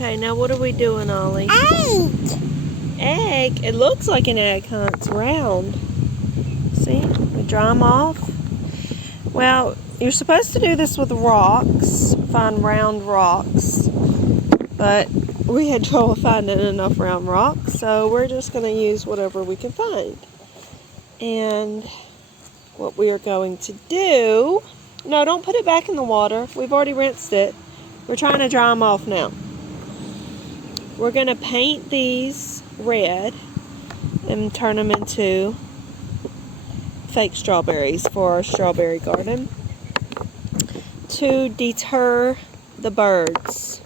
Okay, now what are we doing, Ollie? Egg! Egg? It looks like an egg, huh? It's round. See? We dry them off. Well, you're supposed to do this with rocks. Find round rocks. But we had trouble finding enough round rocks, so we're just going to use whatever we can find. And what we are going to do... No, don't put it back in the water. We've already rinsed it. We're trying to dry them off now. We're going to paint these red and turn them into fake strawberries for our strawberry garden to deter the birds.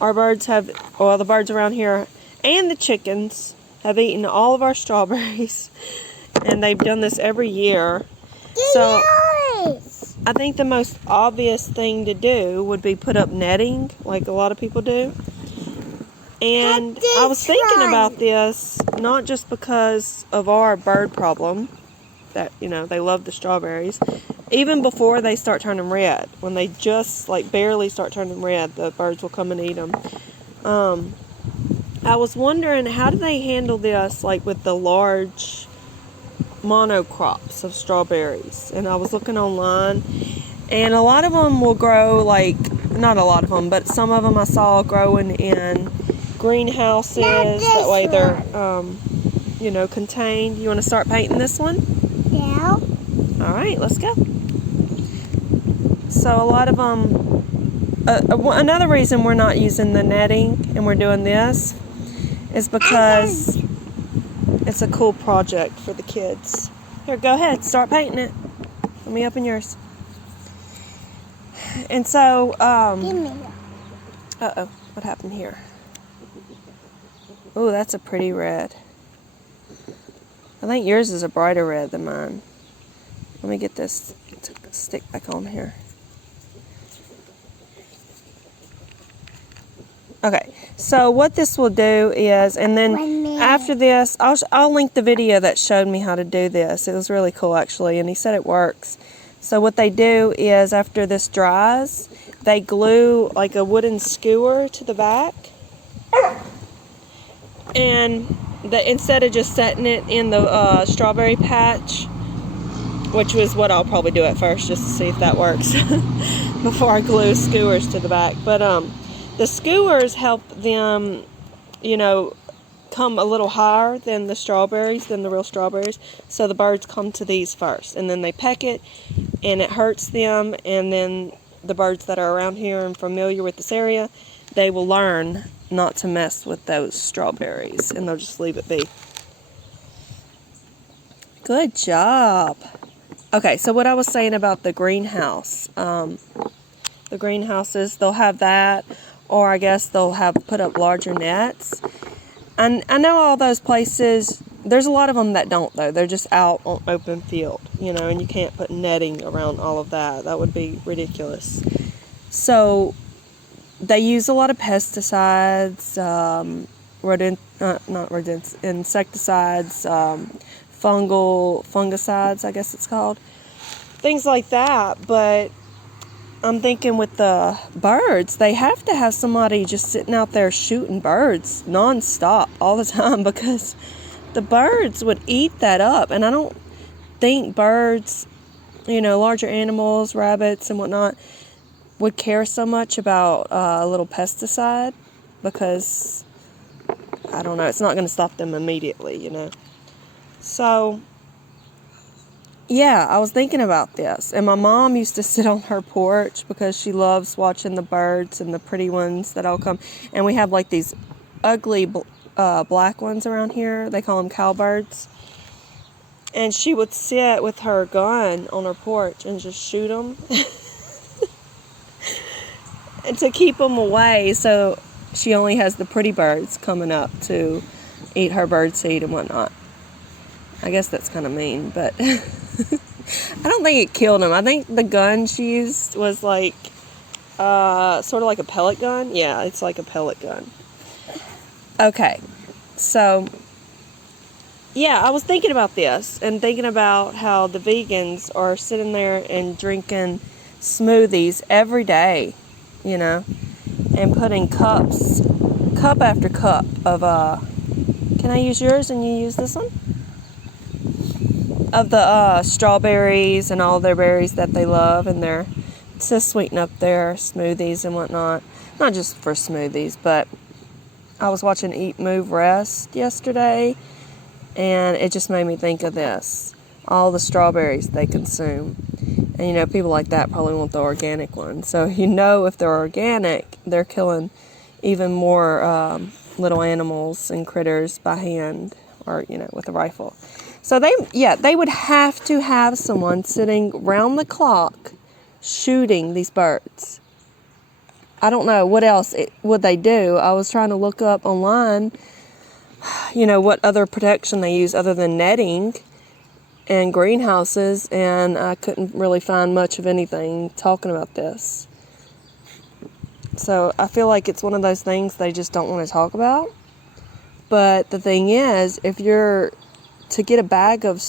Our birds have, well, the birds around here and the chickens have eaten all of our strawberries, and they've done this every year. So I think the most obvious thing to do would be put up netting, like a lot of people do. And I was thinking about this, not just because of our bird problem, that, you know, they love the strawberries. Even before they start turning red, when they just, like, barely start turning red, the birds will come and eat them. I was wondering, how do they handle this, like, with the large monocrops of strawberries? And I was looking online, and a lot of them will grow, like, not a lot of them, but some of them I saw growing in greenhouses. That way they're, you know, contained. You want to start painting this one? Yeah. All right, let's go. So a lot of them, another reason we're not using the netting and we're doing this is because it's a cool project for the kids. Here, go ahead, start painting it. Let me open yours. And so, Give me that. uh-oh, what happened here? Oh, that's a pretty red. I think yours is a brighter red than mine. Let me get this to stick back on here. Okay, so what this will do is, and then after this, I'll link the video that showed me how to do this. It was really cool, actually, and he said it works. So what they do is, after this dries, they glue like a wooden skewer to the back. And instead of just setting it in the strawberry patch, which was what I'll probably do at first, just to see if that works before I glue skewers to the back. But the skewers help them, you know, come a little higher than the strawberries, than the real strawberries. So the birds come to these first, and then they peck it, and it hurts them. And then the birds that are around here and familiar with this area, they will learn not to mess with those strawberries, and they'll just leave it be. Good job. Okay, so what I was saying about the greenhouse, the greenhouses, they'll have that, or I guess they'll have put up larger nets. And I know all those places, there's a lot of them that don't, though. They're just out on open field, you know, and you can't put netting around all of that. That would be ridiculous. So they use a lot of pesticides, insecticides, fungicides, I guess it's called. Things like that. But I'm thinking with the birds, they have to have somebody just sitting out there shooting birds nonstop all the time, because the birds would eat that up. And I don't think birds, you know, larger animals, rabbits and whatnot, would care so much about a little pesticide, because, I don't know, it's not going to stop them immediately, you know. So, yeah, I was thinking about this. And my mom used to sit on her porch because she loves watching the birds and the pretty ones that all come. And we have like these ugly black ones around here. They call them cowbirds. And she would sit with her gun on her porch and just shoot them. And to keep them away, so she only has the pretty birds coming up to eat her birdseed and whatnot. I guess that's kind of mean, but I don't think it killed them. I think the gun she used was like sort of like a pellet gun. Yeah, it's like a pellet gun. Okay, so yeah, I was thinking about this and thinking about how the vegans are sitting there and drinking smoothies every day, you know, and putting cup after cup of, can I use yours and you use this one? Of the strawberries and all their berries that they love, and they're to sweeten up their smoothies and whatnot. Not just for smoothies, but I was watching Eat, Move, Rest yesterday, and it just made me think of this. All the strawberries they consume. And you know, people like that probably want the organic ones. So you know, if they're organic, they're killing even more little animals and critters by hand, or you know, with a rifle. So they would have to have someone sitting round the clock shooting these birds. I don't know what else would they do. I was trying to look up online, you know, what other protection they use other than netting and greenhouses, and I couldn't really find much of anything talking about this. So I feel like it's one of those things they just don't want to talk about. But the thing is, if you're to get a bag of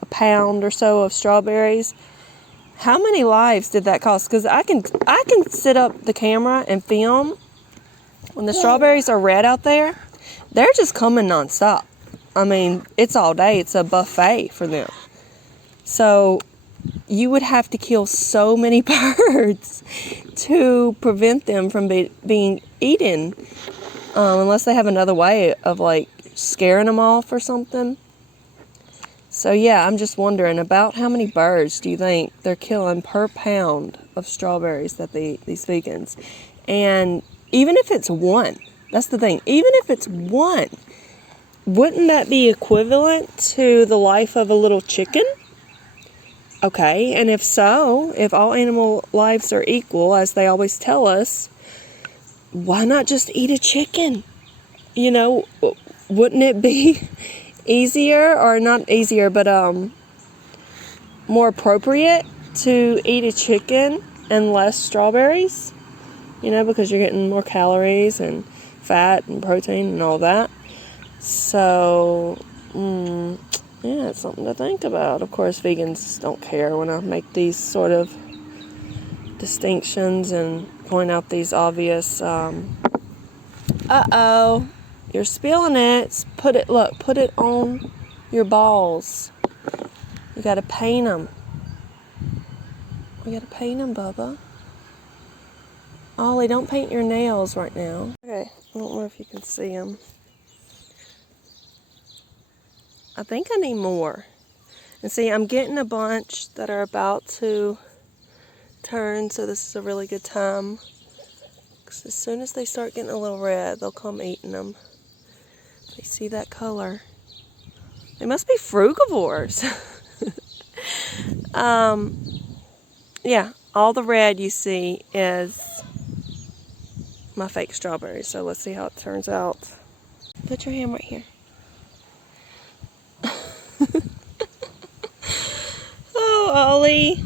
a pound or so of strawberries, how many lives did that cost? Because I can sit up the camera and film when the strawberries are red out there. They're just coming nonstop. I mean, it's all day. It's a buffet for them. So you would have to kill so many birds to prevent them from being eaten, unless they have another way of like scaring them off or something. So yeah, I'm just wondering about how many birds do you think they're killing per pound of strawberries that they eat, these vegans? And even if it's one, that's the thing, even if it's one, wouldn't that be equivalent to the life of a little chicken? Okay, and if so, if all animal lives are equal, as they always tell us, why not just eat a chicken? You know, wouldn't it be easier, or not easier, but more appropriate to eat a chicken and less strawberries? You know, because you're getting more calories and fat and protein and all that. So, yeah, it's something to think about. Of course, vegans don't care when I make these sort of distinctions and point out these obvious, uh-oh, you're spilling it. Put it on your balls. You gotta paint them. You gotta paint them, Bubba. Ollie, don't paint your nails right now. Okay, I don't know if you can see them. I think I need more. And see, I'm getting a bunch that are about to turn, so this is a really good time. Because as soon as they start getting a little red, they'll come eating them. They see that color. They must be frugivores. Yeah, all the red you see is my fake strawberries. So let's see how it turns out. Put your hand right here. Oh, Ollie.